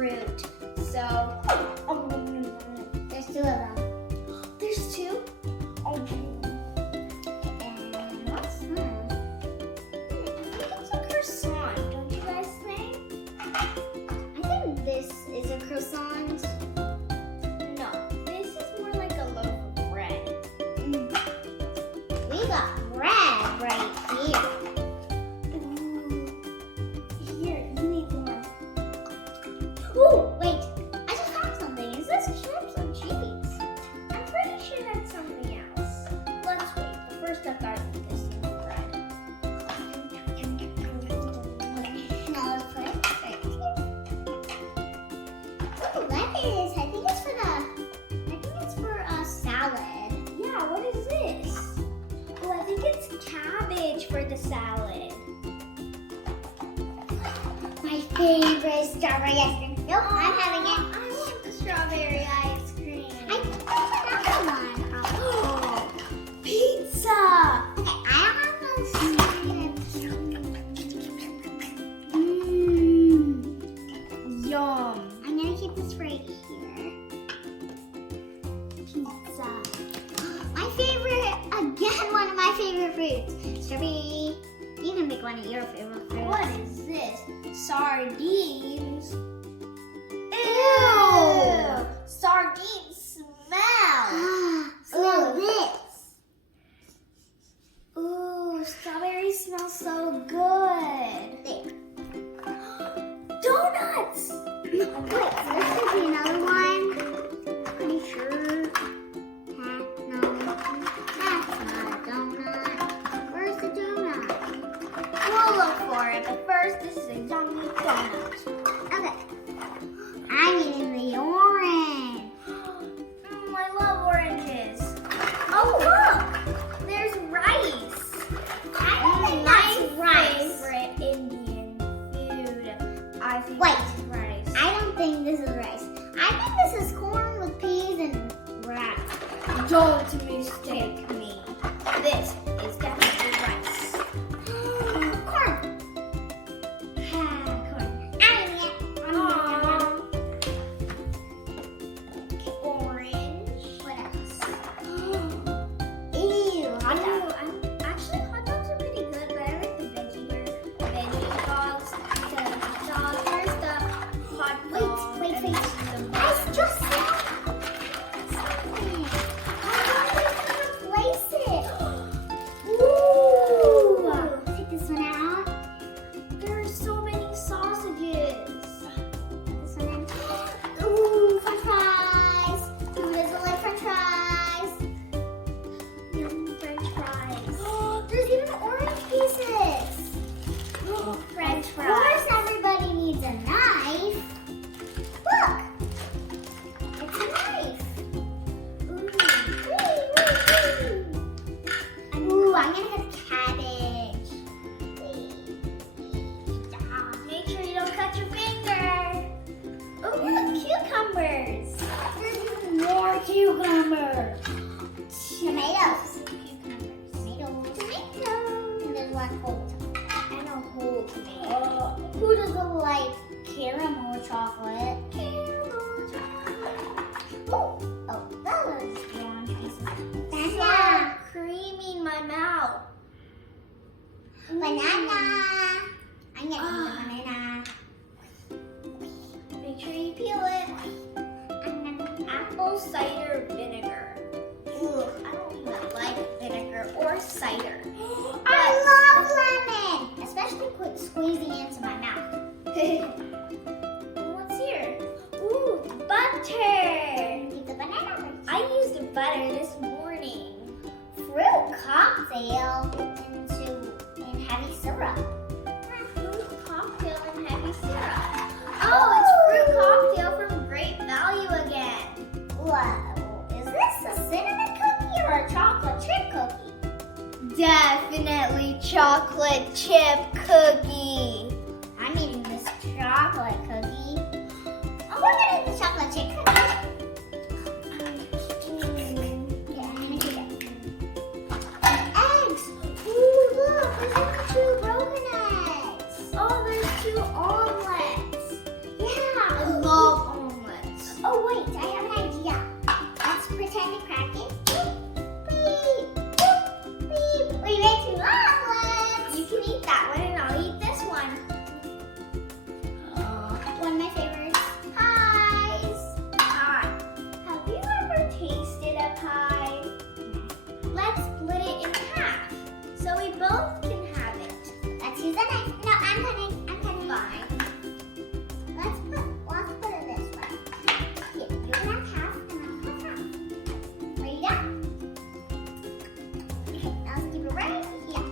fruit. So, There's two of them. there's two. And what's that? I think it's a croissant. Don't you guys think? I think this is a croissant. No, this is more like a loaf of bread. We got bread right here. Here, you need more. Ooh, wait. I just found something. Is this chips or cheese? I'm pretty sure that's something else. Let's wait. But first, I've got to eat this bread. No, let's put it right here. Ooh, lettuce. I think it's for a salad. Yeah, what is this? Oh, I think it's cabbage for the salad. My favorite strawberry ice cream. Nope, I'm having it. I want the strawberry ice cream. I think there's another one. Pizza! Okay, I have this. Yum. I'm gonna keep this right here. Pizza. My favorite, again, one of my favorite fruits. Strawberry. You can pick one of your favorite fruits. What is this? Sardines? Ew. Sardines smell! Smell this. Ooh, strawberries smell so good. There. Donuts! Wait, so this could be another one. Pretty sure. No. That's not a donut. Where's the donut? We'll look for it, but first, this is a yummy donut. Okay. I'm eating the orange. I love oranges. Oh, look! There's rice. I don't think that's My rice. favorite Indian food. I think Wait. this is rice. I don't think this is rice. I think this is corn with peas and rice. Don't mistake me. This is definitely rice. Corn. Corn. I'm eating it. Orange. What else? Ew, hot dog. Actually, hot dogs are pretty good, but I like the veggie dogs instead of hot dogs. Here's the hot Wait, dog. wait, and wait. this is the I bun. just saw something. Replace it. Ooh. Take this one out. There are so many sausages. This one in. Ooh, french fries. Who doesn't like french fries? Yummy French fries. There's even orange pieces. French Of fries. course, everybody needs a knife. Look. It's a knife. Ooh, I'm gonna get cabbage. Make sure you don't cut your finger. Oh, look, cucumbers. There's even more cucumbers. Tomatoes. Cucumbers. Tomatoes. And there's one whole tomato. And a whole tomato. Who doesn't like caramel chocolate? Oh, that was the orange pieces. So creamy in my mouth. Banana. I'm gonna eat the banana. Make sure you peel it. Apple cider vinegar. Ooh, I don't even like vinegar or cider. I love lemon, especially squeezing into my mouth. What's here? Ooh, butter. Eat the banana. I used butter this morning. Fruit cocktail in heavy syrup. Fruit cocktail and heavy syrup. Oh, it's fruit cocktail from Great Value again. Whoa, is this a cinnamon cookie or a chocolate chip cookie? Definitely chocolate chip cookie. I'm eating this chocolate cookie. Oh, we're gonna eat the chocolate chip cookie. Yeah, I'm gonna eat it. Eggs. Ooh, look, there's even 2 broken eggs. Oh, there's 2 omelets. Yeah. I Use a knife. No, I'm cutting. Fine. Let's put it this way. Here, you have half and I'll have half. Ready? Okay, now let's keep it right here.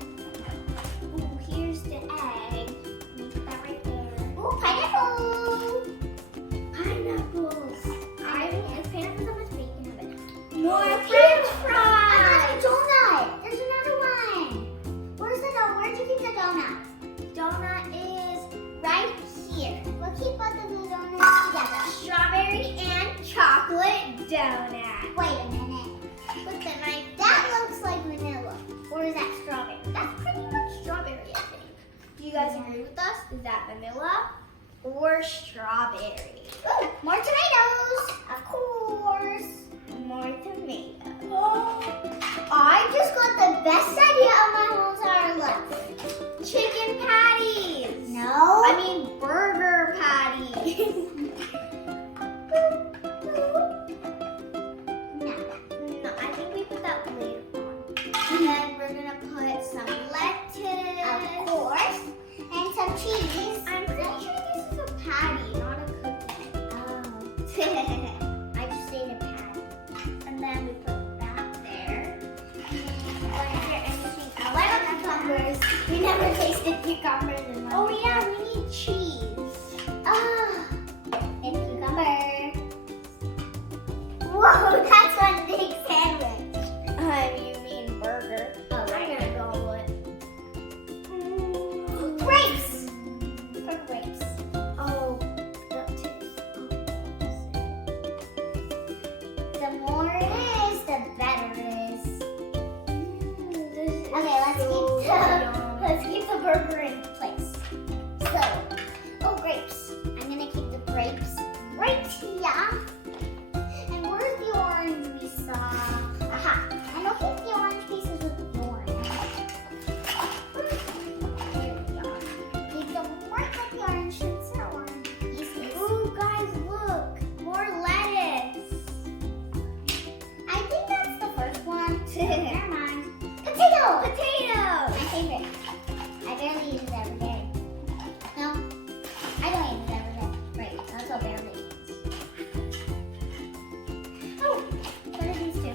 Ooh, here's the egg. Put that right there. Ooh, pineapple. Pineapples. If pineapples have much bacon in it. More French Another fries. donut. There's another one. Where's the donut? Where'd you keep the donut? Donut is right here. We'll keep both of the donuts together. Strawberry and chocolate donut. Wait a minute. With the knife. That looks like vanilla. Or is that strawberry? That's pretty much strawberry, I think. Do you guys agree with us? Is that vanilla or strawberry? Ooh, more tomatoes. Of course. More tomato. I just got the best idea of my whole entire life. Chicken patties. No. I mean burger patties. No. No, I think we put that later on. And then we're gonna put some lettuce. Of course. And some cheese. I'm pretty sure this is a patty, not a cookie. Oh. I just ate a patty. And then we put that there. Is there anything else? What about cucumbers? We never tasted cucumbers in one. Oh, yeah, we need cheese. Ah. And cucumber. Whoa, that's one big sandwich. You mean burger. Oh, I'm gonna go with Grapes. For grapes. oh, that tastes The more it is, the better it is. Okay, let's keep the burger in place. So, oh, grapes. I'm gonna keep the grapes right here. And where's the orange we saw? Aha! And I'll keep the orange pieces with the orange. There we are. Keep them right with the orange since they're orange pieces. Ooh, guys, look, more lettuce. I think that's the first one. Never mind. Potato! Potato. My favorite. I barely eat it every day. No, I don't eat it every day. Right, that's all barely eats. Oh, what are these two?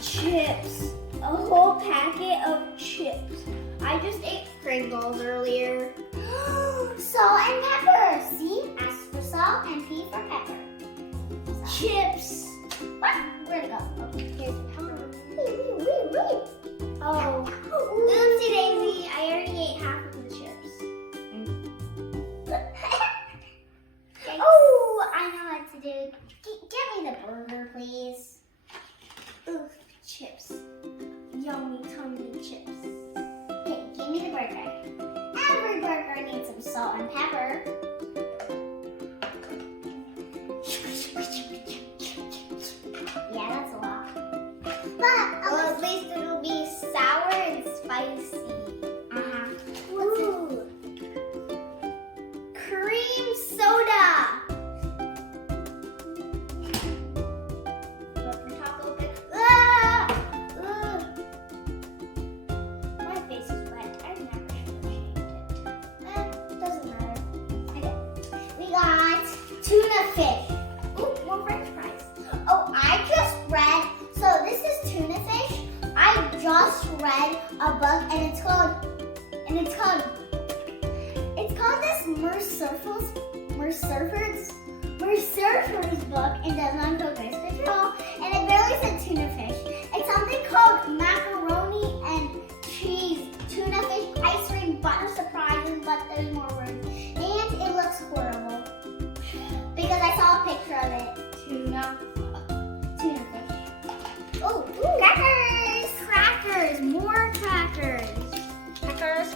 Chips. A whole packet of chips. I just ate Pringles earlier. Salt and pepper. See? S for salt and P for pepper. Chips. What? Where'd it go? Oh, here's the pepper. Wait. Oh, oopsie daisy. I already ate half of the chips. Oh, I know what to do. Get me the burger, please. Oof, chips. Yummy tummy chips. Okay, give me the burger. Every burger needs some salt and pepper. Yeah, that's a lot. But Well, at least it'll be sour and spicy. Ooh. Cream soda. Let the top open. Ah! Ugh. My face is wet. I never should have shaved it. Doesn't matter. Okay. We got tuna fish. Ooh, more French fries. Oh, I just read. So this is tuna fish. I just read a book, and it's called this Mercerfer's book in the London Ghost Patrol, and it barely said tuna fish. It's something called macaroni and cheese, tuna fish, ice cream, butter surprises, but there's more words, and it looks horrible because I saw a picture of it. Tuna fish. Oh, crackers! More crackers! Crackers!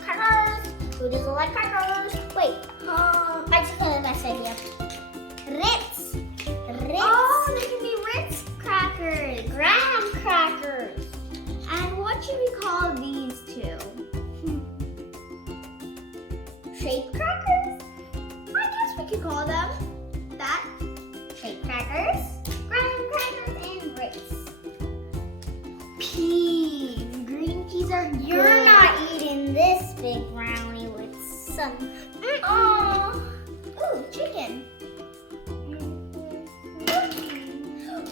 Who doesn't like crackers? Wait, I just got a nice idea. Ritz! Oh, they can be Ritz crackers. Graham crackers! And what should we call these two? Shaped crackers? I guess we could call them that. Shaped crackers, graham crackers, and Ritz. Peas. Green peas are good. You're not eating this big round. some. Ooh, chicken.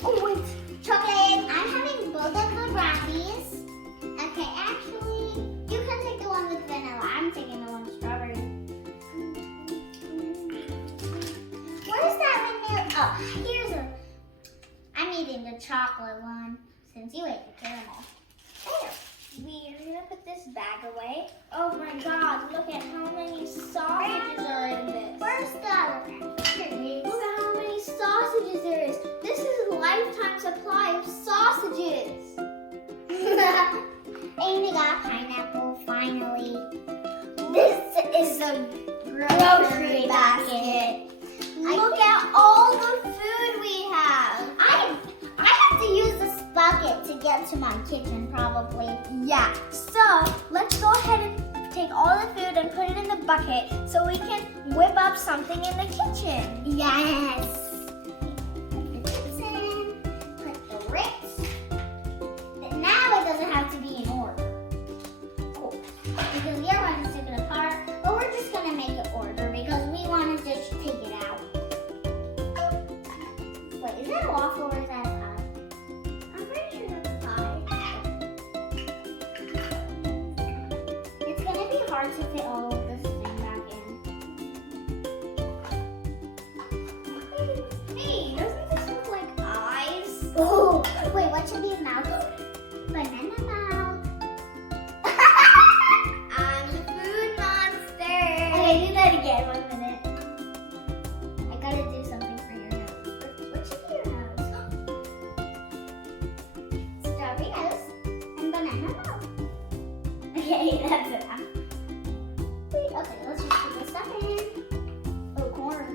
Oh wait, chocolate. I'm having both of the brownies. Okay, actually, you can take the one with vanilla. I'm taking the one with strawberry. Where's that vanilla? Oh, here's a. I'm eating the chocolate one since you ate the caramel. There. We're gonna put this bag away. Oh my god, look at how many sausages are in this. Where's the other one? Here it is. Look at how many sausages there is. This is a lifetime supply of sausages. And we got pineapple finally. This is a grocery basket. Look at all the food we have. I have to use this bucket to get to my kitchen probably. Yeah, so let's go ahead and take all the food and put it in the bucket so we can whip up something in the kitchen. Yes. Put this in. Put the Ritz. Now it doesn't have to be in order. Cool. Because the other one is taken apart, but we're just gonna make it order because we want to just take it out. Wait, is that a waffle or is that a pie? I'm pretty sure that's a pie. It's gonna be hard to fit all of this thing back in. Hey, doesn't this look like eyes? Oh, wait, what should be his mouth? Banana mouth. I'm the food monster. Okay, do that again. 1 minute. I gotta do something for your nose. What should be your nose? Strawberry nose and banana mouth. Okay, that's enough. Okay, let's just put this stuff in. Oh, corn.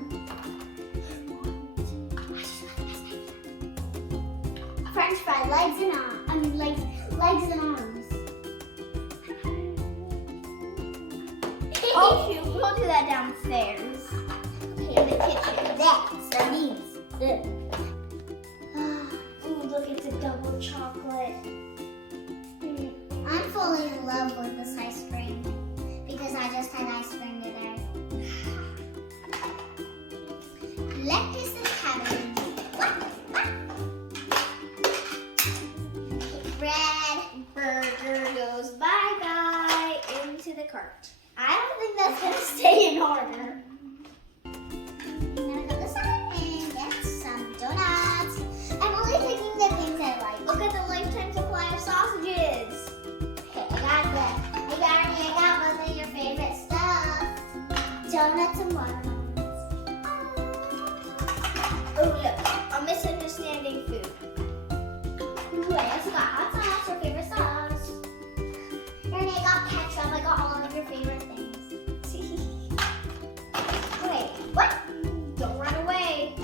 French fry legs and arms. I mean legs and arms. Oh, shoot, we'll do that downstairs in the kitchen. That's sardines. Ooh, look, it's a double chocolate. I'm falling in love with this ice cream because I just had ice cream today. Lettuce and cabbage. What? Bread. Burger goes bye-bye into the cart. I don't think that's gonna stay in order. I'm gonna go this side and get some donuts. I'm only taking the things I like. Look at the lifetime supply of sausages. Okay, I got most of your favorite stuff. Donuts and watermelons. Oh, look, I'm misunderstanding food. Ooh, I also got hot sauce, your favorite sauce. And I got ketchup. I got all of your favorite things. Wait, what? Don't run away.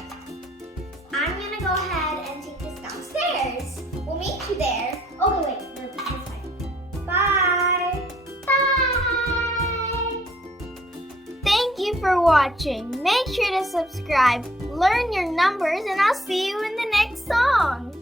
I'm gonna go ahead and take this downstairs. We'll meet you there. Okay, wait. No, this way. Bye. Bye. Thank you for watching. Make sure to subscribe, learn your numbers, and I'll see you in the next song.